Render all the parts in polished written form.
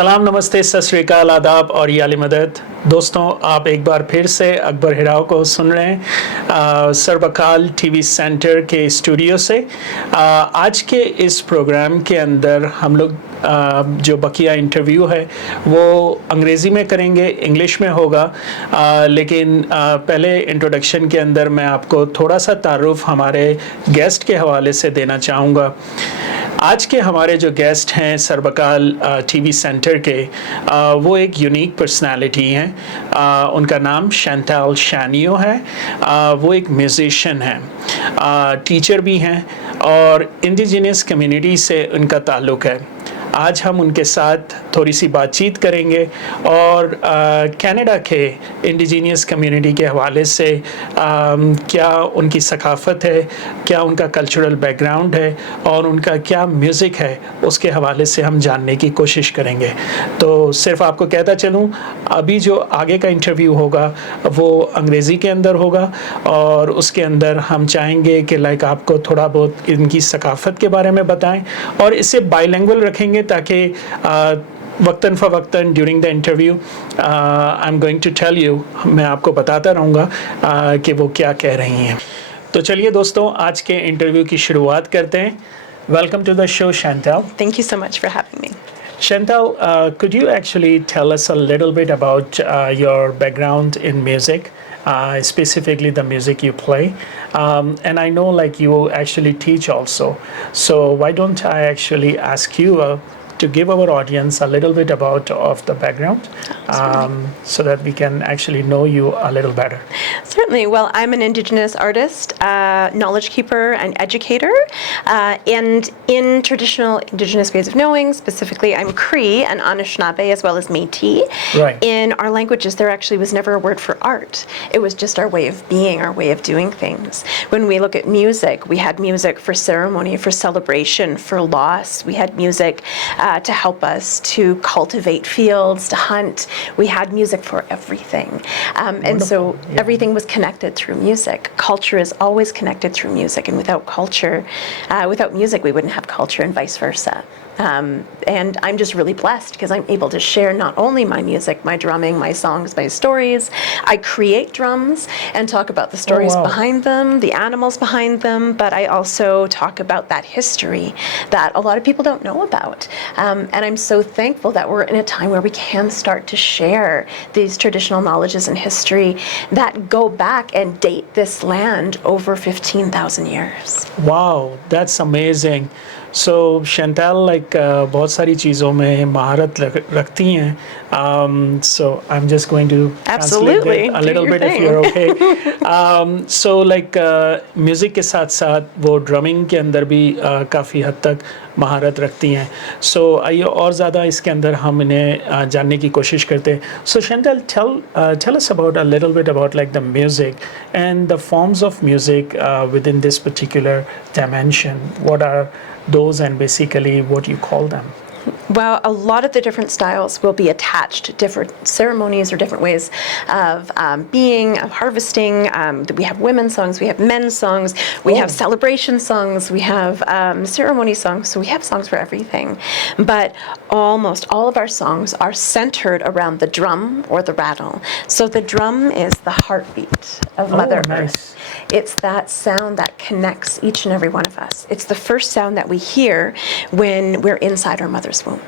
सलाम, नमस्ते, सत श्री अकाल, आदाब और याली मदद। दोस्तों, आप एक बार फिर से अकबर हिराव को सुन रहे हैं सर्वकाल टीवी सेंटर के स्टूडियो से। आज के इस प्रोग्राम के अंदर हम लोग जो बकिया इंटरव्यू है वो अंग्रेज़ी में करेंगे, इंग्लिश में होगा, लेकिन पहले इंट्रोडक्शन के अंदर मैं आपको थोड़ा सा तारुफ हमारे गेस्ट के हवाले से देना चाहूँगा। आज के हमारे जो गेस्ट हैं सर्वकाल टीवी सेंटर के, वो एक यूनिक पर्सनालिटी हैं। उनका नाम शैंटाल शैनियो है। वो एक म्यूज़िशियन हैं, टीचर भी हैं और इंडिजिनस कम्युनिटी से उनका ताल्लुक़ है। आज हम उनके साथ थोड़ी सी बातचीत करेंगे और कनाडा के इंडिजिनियस कम्युनिटी के हवाले से क्या उनकी सकाफ़त है, क्या उनका कल्चरल बैकग्राउंड है और उनका क्या म्यूज़िक है, उसके हवाले से हम जानने की कोशिश करेंगे। तो सिर्फ आपको कहता चलूँ, अभी जो आगे का इंटरव्यू होगा वो अंग्रेज़ी के अंदर होगा और उसके अंदर हम चाहेंगे कि आपको थोड़ा बहुत इनकी सकाफ़त के बारे में बताएं और इसे बाइलिंगुअल रखेंगे ताकि वक्तन फ़वक्तन during the interview I am going to tell you, मैं आपको बताता रहूँगा कि वो क्या कह रही हैं। तो चलिए दोस्तों, आज के इंटरव्यू की शुरुआत करते हैं। Welcome to the show, Chantal. Thank you so much for having me. Chantal, could you actually tell us a little bit about your background in music, specifically the music you play? And I know you actually teach also. So why don't I actually ask you to give our audience a little bit about of the background, so that we can actually know you a little better. Certainly. Well, I'm an Indigenous artist, knowledge keeper, and educator. And in traditional Indigenous ways of knowing, specifically, I'm Cree and Anishinaabe as well as Métis. Right. In our languages, there actually was never a word for art. It was just our way of being, our way of doing things. When we look at music, we had music for ceremony, for celebration, for loss. We had music to help us to cultivate fields, to hunt. We had music for everything. And so everything was connected through music. Culture is always connected through music, and without culture, without music, we wouldn't have culture, and vice versa. And I'm just really blessed because I'm able to share not only my music, my drumming, my songs, my stories. I create drums and talk about the stories behind them, the animals behind them, but I also talk about that history that a lot of people don't know about. And I'm so thankful that we're in a time where we can start to share these traditional knowledges and history that go back and date this land over 15,000 years. Wow, that's amazing. So Chantal, बहुत सारी चीज़ों में महारत रखती हैं. So I'm just going to translate that a little bit if you're okay. So music के साथ साथ वो drumming के अंदर भी काफ़ी हद तक महारत रखती हैं. So आइए और ज़्यादा इसके अंदर हम इन्हें जानने की कोशिश करते हैं. So Chantal, tell us about a little bit about the music and the forms of music within this particular dimension. What are those, and basically what you call them? Well, a lot of the different styles will be attached to different ceremonies or different ways of being, of harvesting. We have women's songs, we have men's songs, we have celebration songs, we have ceremony songs, so we have songs for everything. But almost all of our songs are centered around the drum or the rattle. So the drum is the heartbeat of Mother Earth. It's that sound that connects each and every one of us. It's the first sound that we hear when we're inside our mother's womb.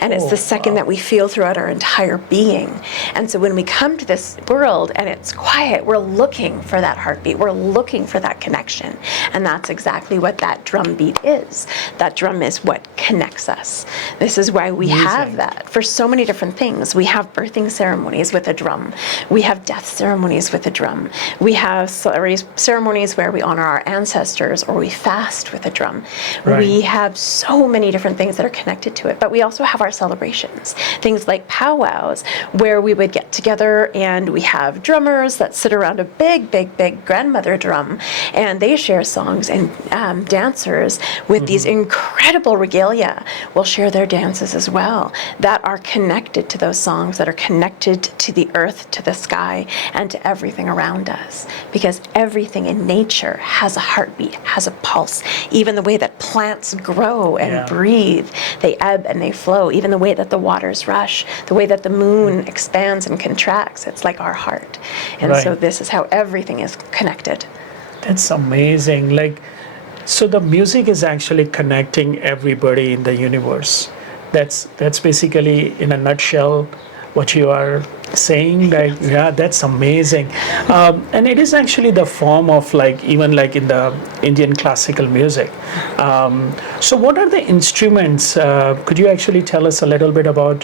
And it's the second that we feel throughout our entire being. And so when we come to this world and it's quiet, we're looking for that heartbeat. We're looking for that connection. And that's exactly what that drum beat is. That drum is what connects us. This is why we have that for so many different things. We have birthing ceremonies with a drum. We have death ceremonies with a drum. We have ceremonies where we honor our ancestors, or we fast with a drum. Right. We have so many different things that are connected to it. But we also have our celebrations, things like powwows, where we would get together and we have drummers that sit around a big, big, big grandmother drum, and they share songs, and dancers with these incredible regalia will share their dances as well that are connected to those songs, that are connected to the earth, to the sky, and to everything around us. Because everything in nature has a heartbeat, has a pulse. Even the way that plants grow and breathe, they ebb and they flow flow, even the way that the waters rush, the way that the moon expands and contracts. It's like our heart. And so Right. this is how everything is connected. That's amazing. Like, so the music is actually connecting everybody in the universe. That's basically, in a nutshell, what you are saying. Like, yeah, that's amazing. And it is actually the form of, like, even like in the Indian classical music. So what are the instruments? Could you actually tell us a little bit about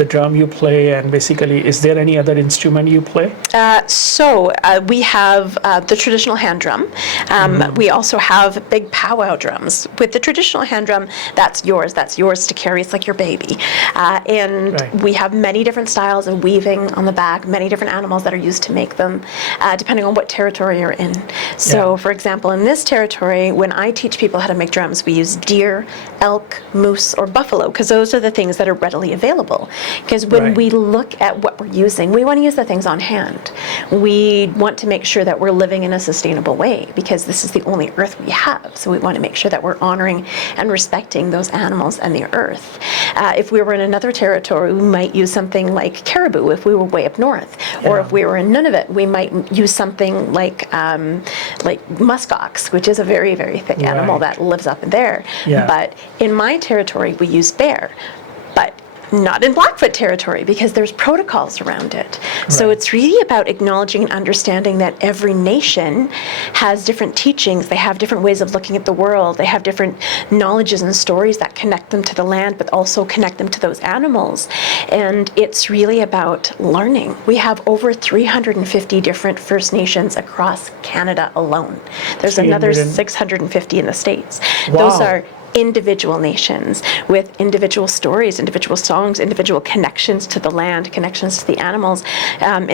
the drum you play, and basically, is there any other instrument you play? We have the traditional hand drum. We also have big powwow drums. With the traditional hand drum, that's yours to carry. It's like your baby. And Right. we have many different styles of weaving on the back, many different animals that are used to make them, depending on what territory you're in. So, Yeah. for example, in this territory, when I teach people how to make drums, we use deer, elk, moose, or buffalo, because those are the things that are readily available. Because when Right. we look at what we're using, we want to use the things on hand. We want to make sure that we're living in a sustainable way, because this is the only earth we have. So we want to make sure that we're honoring and respecting those animals and the earth. If we were in another territory, we might use something like caribou if we were way up north. Or Yeah. if we were in Nunavut, we might use something like muskox, which is a very, very thick animal Right. that lives up in there. Yeah. But in my territory, we use bear. But not in Blackfoot territory, because there's protocols around it. So Right. it's really about acknowledging and understanding that every nation has different teachings. They have different ways of looking at the world. They have different knowledges and stories that connect them to the land, but also connect them to those animals. And it's really about learning. We have over 350 different First Nations across Canada alone. There's another 300 650 in the States. Wow. Those are individual nations with individual stories, individual songs, individual connections to the land, connections to the animals,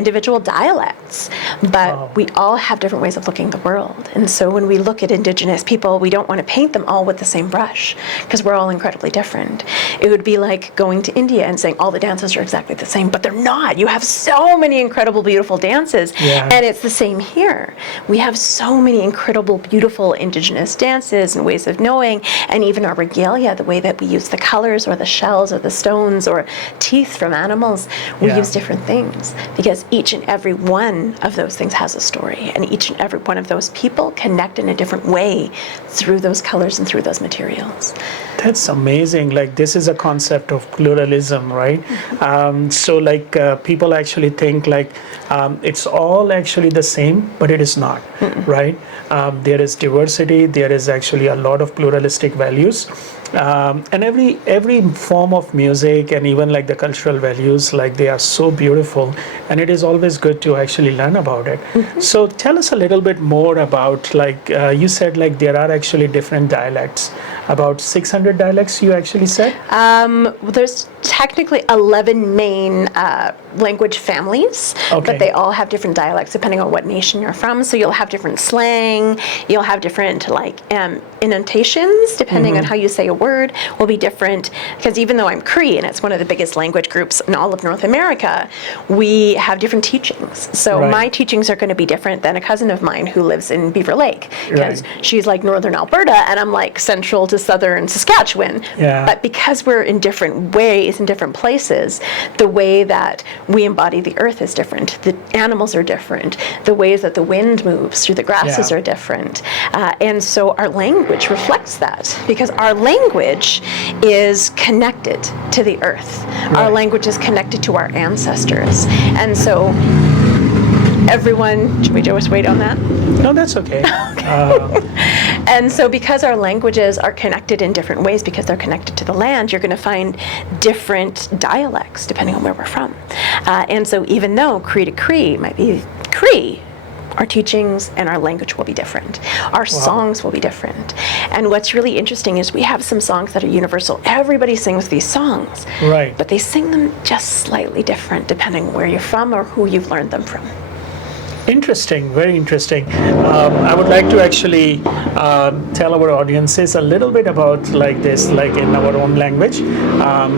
individual dialects. But Wow. we all have different ways of looking at the world. And so when we look at Indigenous people, we don't want to paint them all with the same brush, because we're all incredibly different. It would be like going to India and saying all the dances are exactly the same, but they're not. You have so many incredible, beautiful dances. Yeah. And it's the same here. We have so many incredible, beautiful Indigenous dances and ways of knowing, and even our regalia, the way that we use the colors or the shells or the stones or teeth from animals, we Yeah. use different things, because each and every one of those things has a story, and each and every one of those people connect in a different way through those colors and through those materials. That's amazing. Like, this is a concept of pluralism, right? So like, people actually think like it's all actually the same, but it is not, right? There is diversity. There is actually a lot of pluralistic values. And every form of music, and even like the cultural values, like, they are so beautiful, and it is always good to actually learn about it. So tell us a little bit more about, like, you said like there are actually different dialects, about 600 dialects you actually said. Well, there's technically 11 main language families, Okay. but they all have different dialects depending on what nation you're from. So you'll have different slang, you'll have different intonations depending on how you say a word will be different. Because even though I'm Cree, and it's one of the biggest language groups in all of North America, we have different teachings. So Right. my teachings are going to be different than a cousin of mine who lives in Beaver Lake, because Right. she's like northern Alberta and I'm like central to southern Saskatchewan. Yeah. But because we're in different ways, in different places, the way that we embody the earth is different. The animals are different. The ways that the wind moves through the grasses Yeah. are different. And so our language reflects that, because our language is connected to the earth. Our Right. language is connected to our ancestors. And so everyone, should we just wait on that? No, that's okay. And so because our languages are connected in different ways, because they're connected to the land, you're going to find different dialects depending on where we're from. And so even though Cree to Cree might be Cree, our teachings and our language will be different. Our songs will be different. And what's really interesting is we have some songs that are universal. Everybody sings these songs, Right. but they sing them just slightly different depending where you're from or who you've learned them from. Interesting, very interesting. I would like to actually tell our audiences a little bit about like this, like in our own language,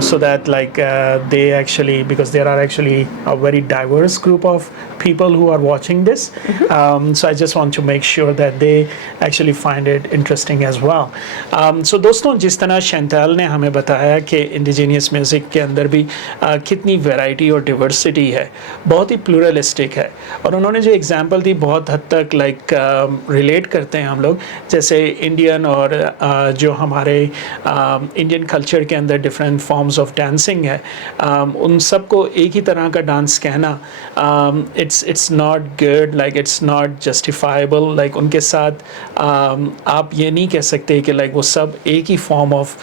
so that like they actually, because there are actually a very diverse group of people who are watching this. So I just want to make sure that they actually find it interesting as well. So दोस्तों, जिस तरह शैंटाल ने हमें बताया कि indigenous music के अंदर भी कितनी वैरायटी और डिवर्सिटी है, बहुत ही प्लूरलिस्टिक है, और उन्होंने जो एग्जांपल दी बहुत हद तक लाइक रिलेट करते हैं हम लोग, जैसे इंडियन और जो हमारे इंडियन कल्चर के अंदर डिफरेंट फॉर्म्स ऑफ डांसिंग है, उन सबको एक ही तरह का डांस कहना it's not good, like it's not justifiable, like उनके साथ आप ये नहीं कह सकते कि like वो सब एक ही फॉर्म ऑफ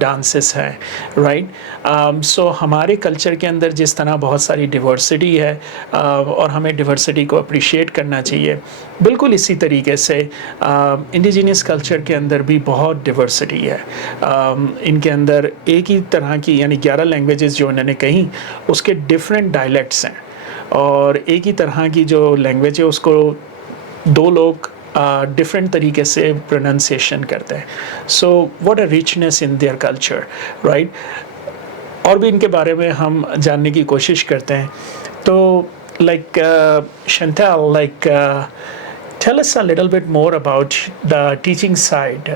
डांसेस है, राइट? सो हमारे कल्चर के अंदर जिस तरह बहुत सारी डिवर्सिटी है और हमें डिवर्सिटी को अप्रिशिएट करना चाहिए, बिल्कुल इसी तरीके से इंडिजीनियस कल्चर के अंदर भी बहुत डिवर्सिटी है। इनके अंदर एक ही तरह की यानी 11 लैंग्वेजेस जो उन्होंने कही, उसके डिफरेंट डायलेक्ट्स हैं, और एक ही तरह की जो लैंग्वेज है उसको दो लोग डिफरेंट तरीके से प्रोनाउंसिएशन करते हैं। So what a richness in their culture, right? और भी इनके बारे में हम जानने की कोशिश करते हैं। तो like Chantal, like tell us a little bit more about the teaching side.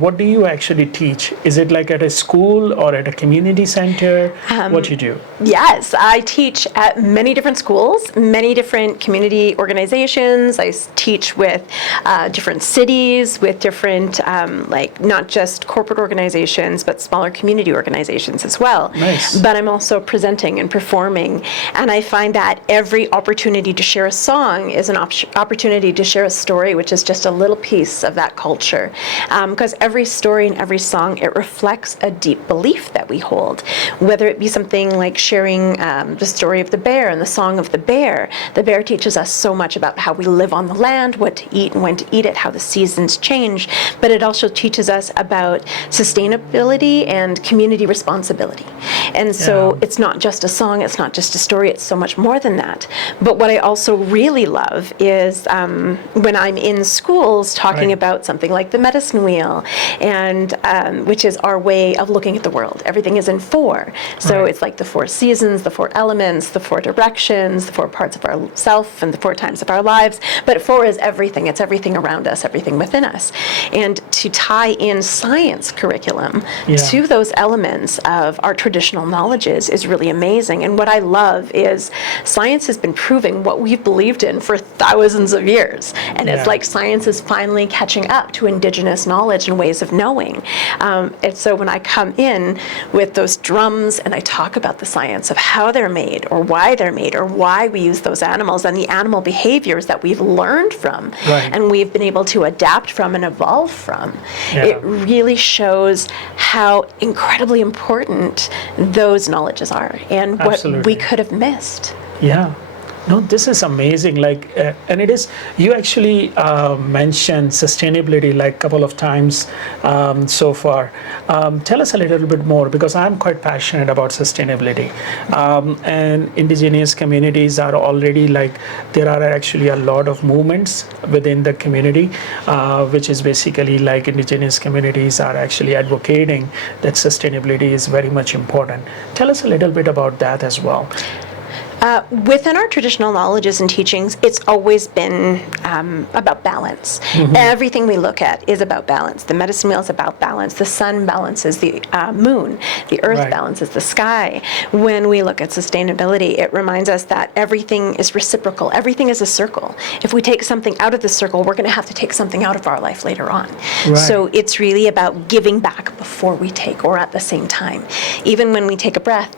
What do you actually teach? Is it like at a school or at a community center? What you do? Yes, I teach at many different schools, many different community organizations. I teach with different cities, with different, like not just corporate organizations, but smaller community organizations as well. Nice. But I'm also presenting and performing. And I find that every opportunity to share a song is an opportunity to share a story, which is just a little piece of that culture. Because every story and every song, it reflects a deep belief that we hold. Whether it be something like sharing the story of the bear and the song of the bear. The bear teaches us so much about how we live on the land, what to eat and when to eat it, how the seasons change. But it also teaches us about sustainability and community responsibility. And so it's not just a song, it's not just a story, it's so much more than that. But what I also really love is when I'm in schools talking about something like the medicine wheel, and which is our way of looking at the world. Everything is in 4. So it's like the 4 seasons, the 4 elements, the 4 directions, the 4 parts of ourself, and the 4 times of our lives. But 4 is everything. It's everything around us, everything within us. And to tie in science curriculum to those elements of our traditional knowledges is really amazing. And what I love is science has been proving what we've believed in for thousands of years. And it's like science is finally catching up to Indigenous knowledge and ways of knowing. And so when I come in with those drums and I talk about the science of how they're made or why we use those animals and the animal behaviors that we've learned from and we've been able to adapt from and evolve from, it really shows how incredibly important those knowledges are and what we could have missed. Yeah. No, this is amazing. Like, and it is. You actually mentioned sustainability like a couple of times so far. Tell us a little bit more, because I'm quite passionate about sustainability. And indigenous communities are already like, there are actually a lot of movements within the community, which is basically like indigenous communities are actually advocating that sustainability is very much important. Tell us a little bit about that as well. Within our traditional knowledges and teachings, it's always been about balance. Everything we look at is about balance. The medicine wheel is about balance. The sun balances the moon. The earth balances the sky. When we look at sustainability, it reminds us that everything is reciprocal. Everything is a circle. If we take something out of the circle, we're going to have to take something out of our life later on. So it's really about giving back before we take, or at the same time. Even when we take a breath,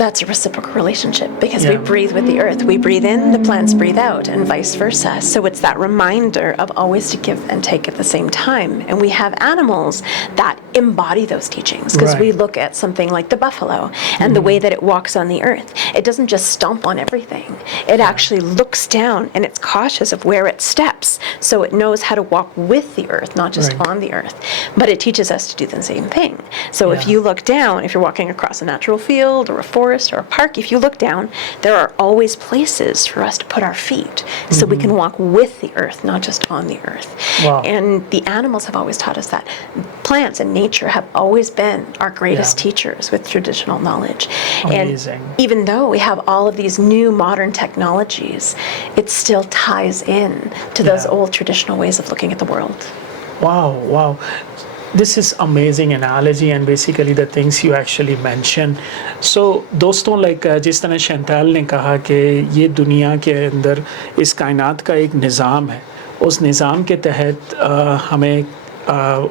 that's a reciprocal relationship, because we breathe with the earth. We breathe in, the plants breathe out, and vice versa. So it's that reminder of always to give and take at the same time. And we have animals that embody those teachings, because we look at something like the buffalo and the way that it walks on the earth. It doesn't just stomp on everything. It actually looks down and it's cautious of where it steps, so it knows how to walk with the earth, not just on the earth. But it teaches us to do the same thing. So if you look down, if you're walking across a natural field or a forest or a park, if you look down, there are always places for us to put our feet so we can walk with the earth, not just on the earth. And the animals have always taught us that. Plants and nature have always been our greatest teachers with traditional knowledge. Amazing. And even though we have all of these new modern technologies, it still ties in to those old traditional ways of looking at the world. Wow. This is amazing analogy and basically the things you actually mention. So दोस्तों, like जिस तरह शैंटाल ने कहा कि ये दुनिया के अंदर इस कायनात का एक निज़ाम है, उस निज़ाम के तहत हमें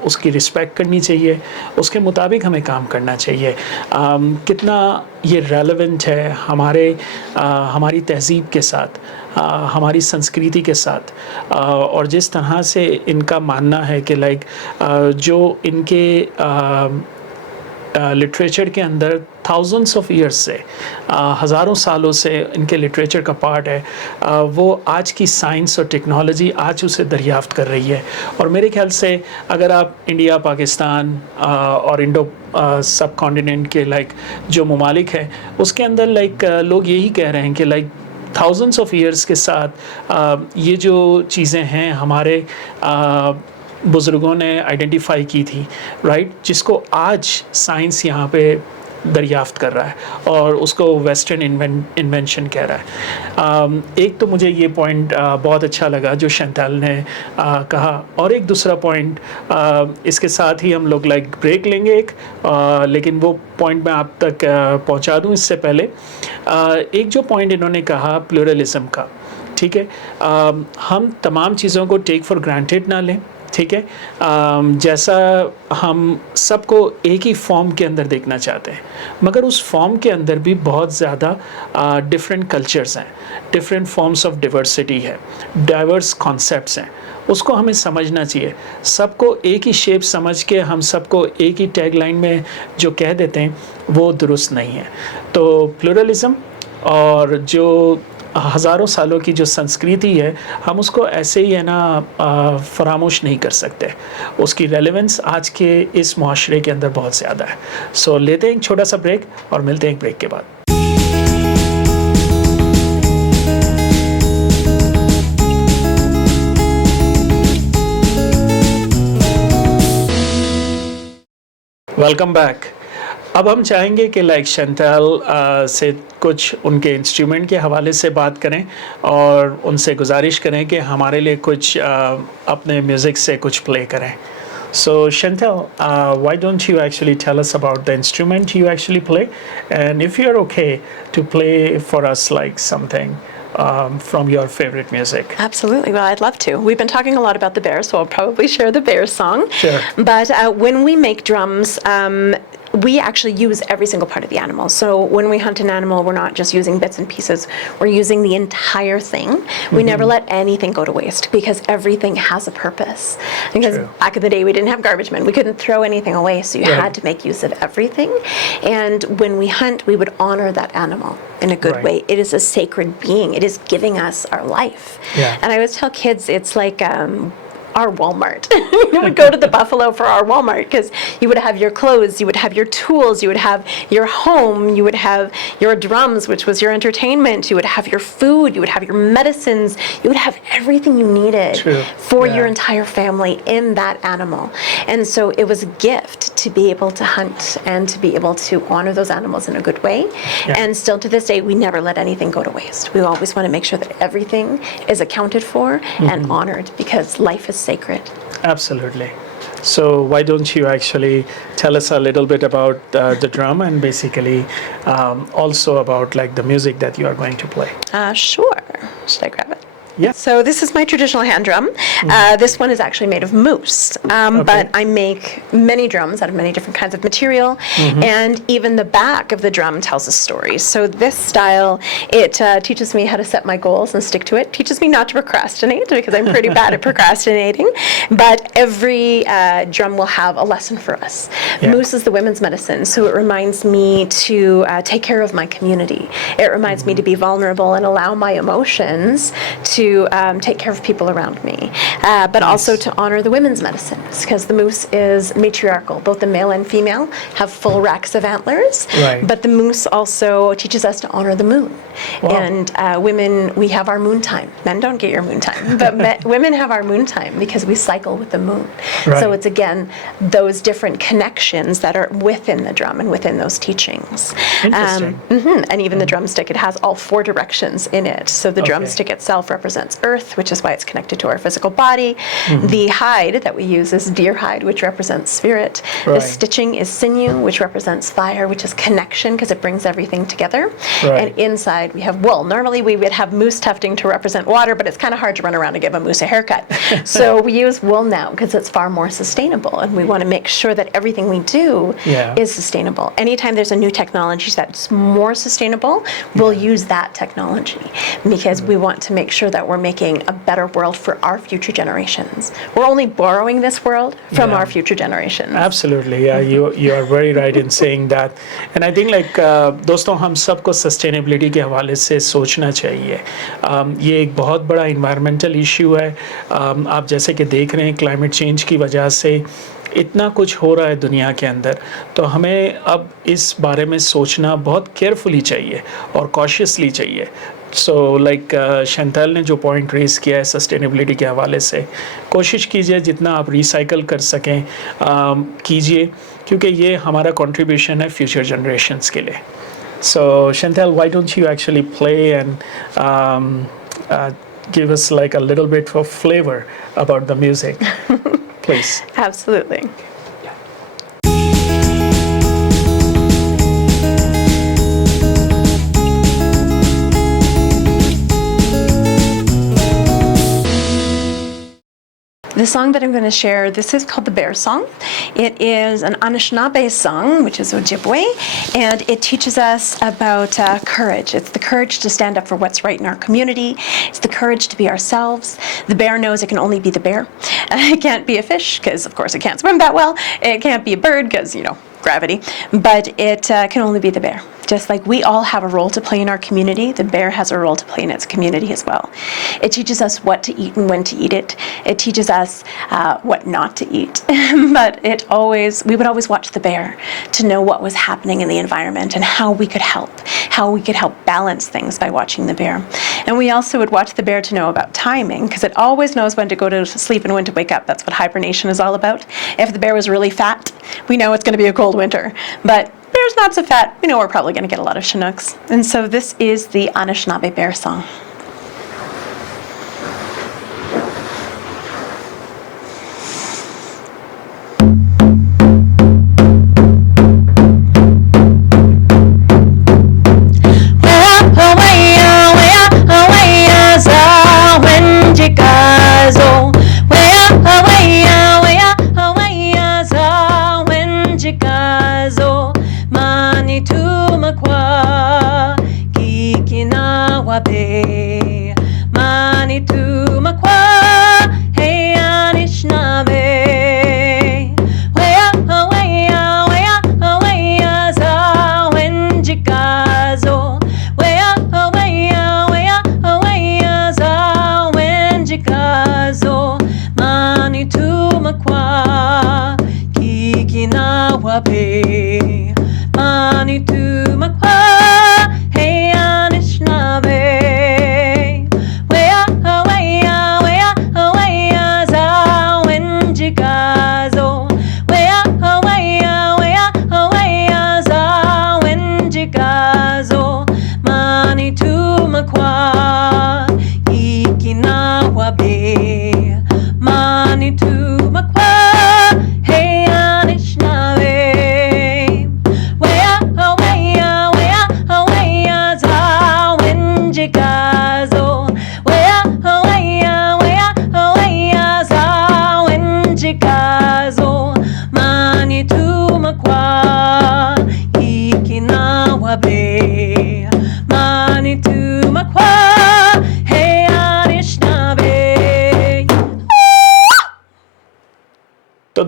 उसकी रिस्पेक्ट करनी चाहिए, उसके मुताबिक हमें काम करना चाहिए. कितना ये रेलेवेंट है हमारी तहज़ीब के साथ, हमारी संस्कृति के साथ, और जिस तरह से इनका मानना है कि लाइक जो इनके लिटरेचर के अंदर थाउजेंड्स ऑफ ईयर्स से, हज़ारों सालों से इनके लिटरेचर का पार्ट है, वो आज की साइंस और टेक्नोलॉजी आज उसे दरियाफ्त कर रही है. और मेरे ख्याल से अगर आप इंडिया, पाकिस्तान और इंडो सब कॉन्टिनेंट के लाइक जो ममालिक हैं, उसके अंदर लाइक लोग यही कह रहे हैं कि लाइक थाउजेंड्स ऑफ ईयर्स के साथ ये जो चीज़ें हैं हमारे बुज़ुर्गों ने आइडेंटिफाई की थी, राइट, जिसको आज साइंस यहाँ पे दरियाफ्त कर रहा है और उसको वेस्टर्न इन्वेंशन कह रहा है. एक तो मुझे ये पॉइंट बहुत अच्छा लगा जो शैंटाल ने कहा, और एक दूसरा पॉइंट इसके साथ ही हम लोग लाइक ब्रेक लेंगे एक, लेकिन वो पॉइंट मैं आप तक पहुंचा दूं इससे पहले एक जो पॉइंट इन्होंने कहा प्लूरलिज्म का, ठीक है, हम तमाम चीज़ों को टेक फॉर ग्रांटेड ना लें, ठीक है, जैसा हम सबको एक ही फॉर्म के अंदर देखना चाहते हैं, मगर उस फॉर्म के अंदर भी बहुत ज़्यादा डिफरेंट कल्चर्स हैं, डिफरेंट फॉर्म्स ऑफ डिवर्सिटी है, डाइवर्स कॉन्सेप्ट्स हैं, उसको हमें समझना चाहिए. सबको एक ही शेप समझ के हम सबको एक ही टैगलाइन में जो कह देते हैं वो दुरुस्त नहीं है. तो प्लूरलिज्म और जो हज़ारों सालों की जो संस्कृति है, हम उसको ऐसे ही है ना फरामोश नहीं कर सकते. उसकी रेलेवेंस आज के इस मुआशरे के अंदर बहुत ज़्यादा है. सो लेते हैं एक छोटा सा ब्रेक और मिलते हैं एक ब्रेक के बाद. Welcome back. अब हम चाहेंगे कि लाइक शैंटाल से कुछ उनके इंस्ट्रूमेंट के हवाले से बात करें और उनसे गुजारिश करें कि हमारे लिए कुछ अपने म्यूज़िक से कुछ प्ले करें. So Chantal, why don't you actually tell us about the instrument you actually play, and if you're okay to play for us like something from your favorite music. Absolutely. Well, I'd love to. We've been talking a lot about the bears, so I'll probably share the bears song. Sure. But when we make drums, we actually use every single part of the animal. So when we hunt an animal, we're not just using bits and pieces. We're using the entire thing. We never let anything go to waste because everything has a purpose. Because back in the day, we didn't have garbage men. We couldn't throw anything away, so you had to make use of everything. And when we hunt, we would honor that animal in a good way. It is a sacred being. It is giving us our life. And I always tell kids, it's like our Walmart. You would go to the buffalo for our Walmart because you would have your clothes, you would have your tools, you would have your home, you would have your drums, which was your entertainment, you would have your food, you would have your medicines, you would have everything you needed for your entire family in that animal. And so it was a gift to be able to hunt and to be able to honor those animals in a good way. And still to this day, we never let anything go to waste. We always want to make sure that everything is accounted for and honored because life is sacred. Absolutely. So why don't you actually tell us a little bit about the drum and basically also about like the music that you are going to play? Sure. Should I grab it? Yeah. So this is my traditional hand drum. This one is actually made of moose, but I make many drums out of many different kinds of material, and even the back of the drum tells a story. So this style, it teaches me how to set my goals and stick to it. Teaches me not to procrastinate, because I'm pretty bad at procrastinating. But every drum will have a lesson for us. Yeah. Moose is the women's medicine, so it reminds me to take care of my community. It reminds me to be vulnerable and allow my emotions to take care of people around me, but also to honor the women's medicines, because the moose is matriarchal. Both the male and female have full racks of antlers, Right. but the moose also teaches us to honor the moon. Wow. And women, we have our moon time. Men don't get your moon time, but women have our moon time because we cycle with the moon. Right. So it's, again, those different connections that are within the drum and within those teachings. Interesting. And even the drumstick, it has all 4 directions in it. So the drumstick itself represents earth, which is why it's connected to our physical body. The hide that we use is deer hide, which represents spirit. The Right. stitching is sinew, which represents fire, which is connection, because it brings everything together. Right. And inside we have wool. Normally we would have moose tufting to represent water, but it's kind of hard to run around and give a moose a haircut. So we use wool now because it's far more sustainable, and we want to make sure that everything we do is sustainable. Anytime there's a new technology that's more sustainable, we'll use that technology, because we want to make sure that we're making a better world for our future generations. We're only borrowing this world from our future generations. Absolutely, yeah, you are very right in saying that. And I think like दोस्तों हम सबको sustainability के हवाले से सोचना चाहिए. ये एक बहुत बड़ा इन्वायरमेंटल इशू है. आप जैसे कि देख रहे हैं क्लाइमेट चेंज की वजह से इतना कुछ हो रहा है दुनिया के अंदर, तो हमें अब इस बारे में सोचना बहुत केयरफुली चाहिए और कॉशियसली चाहिए. सो लाइक शंतल ने जो पॉइंट रेस किया है सस्टेनेबिलिटी के हवाले से, कोशिश कीजिए जितना आप रिसाइकल कर सकें कीजिए, क्योंकि ये हमारा कंट्रीब्यूशन है फ्यूचर जनरेशन्स के लिए. So Chantal, why don't you actually play and give us like a little bit of flavor about the music, please? Absolutely. The song that I'm going to share, this is called the Bear Song. It is an Anishinaabe song, which is Ojibwe, and it teaches us about courage. It's the courage to stand up for what's right in our community. It's the courage to be ourselves. The bear knows it can only be the bear. It can't be a fish, because of course it can't swim that well. It can't be a bird, because, you know, gravity. But it can only be the bear. Just like we all have a role to play in our community, the bear has a role to play in its community as well. It teaches us what to eat and when to eat it. It teaches us what not to eat. But we would always watch the bear to know what was happening in the environment and how we could help balance things by watching the bear. And we also would watch the bear to know about timing, because it always knows when to go to sleep and when to wake up. That's what hibernation is all about. If the bear was really fat, we know it's going to be a cold winter. But bear's not so fat, we know we're probably going to get a lot of Chinooks. And so this is the Anishinaabe Bear Song.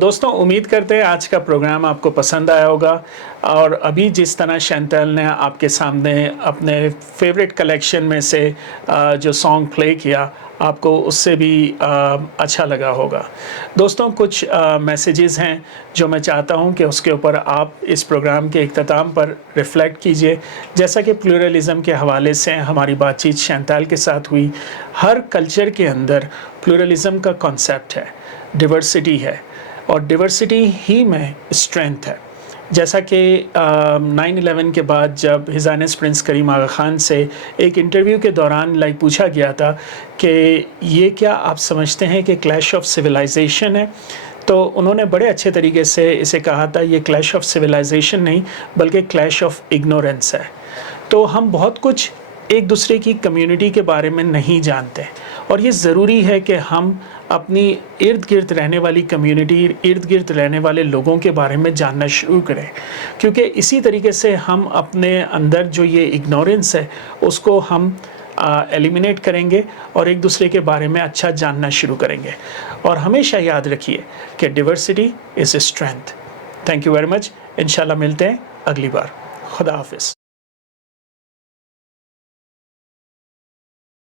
दोस्तों उम्मीद करते हैं आज का programme आपको पसंद आया होगा और अभी जिस तरह शैंटल ने आपके सामने अपने फेवरेट कलेक्शन में से जो सॉन्ग प्ले किया आपको उससे भी अच्छा लगा होगा। दोस्तों कुछ मैसेजेस हैं जो मैं चाहता हूं कि उसके ऊपर आप इस प्रोग्राम के इख्तिताम पर रिफ़्लेक्ट कीजिए। जैसा कि प्लूरलिज़म के हवाले से हमारी बातचीत शैंटाल के साथ हुई, हर कल्चर के अंदर प्लूरलिज़म का कॉन्सेप्ट है, डिवर्सिटी है और डिवर्सिटी ही में स्ट्रेंथ है। जैसा कि 9/11 के बाद जब हिज़ हाइनेस प्रिंस करीम आगा ख़ान से एक इंटरव्यू के दौरान पूछा गया था कि ये क्या आप समझते हैं कि क्लैश ऑफ सिविलाइजेशन है, तो उन्होंने बड़े अच्छे तरीके से इसे कहा था ये क्लैश ऑफ सिविलाइजेशन नहीं बल्कि क्लैश ऑफ इग्नोरेंस है। तो हम बहुत कुछ एक दूसरे की कम्युनिटी के बारे में नहीं जानते और ये ज़रूरी है कि हम अपनी इर्द गिर्द रहने वाली कम्युनिटी, इर्द गिर्द रहने वाले लोगों के बारे में जानना शुरू करें, क्योंकि इसी तरीके से हम अपने अंदर जो ये इग्नोरेंस है उसको हम एलिमिनेट करेंगे और एक दूसरे के बारे में अच्छा जानना शुरू करेंगे। और हमेशा याद रखिए कि diversity is a strength. Thank you very much. इंशाल्लाह मिलते हैं अगली बार। खुदा हाफिज़।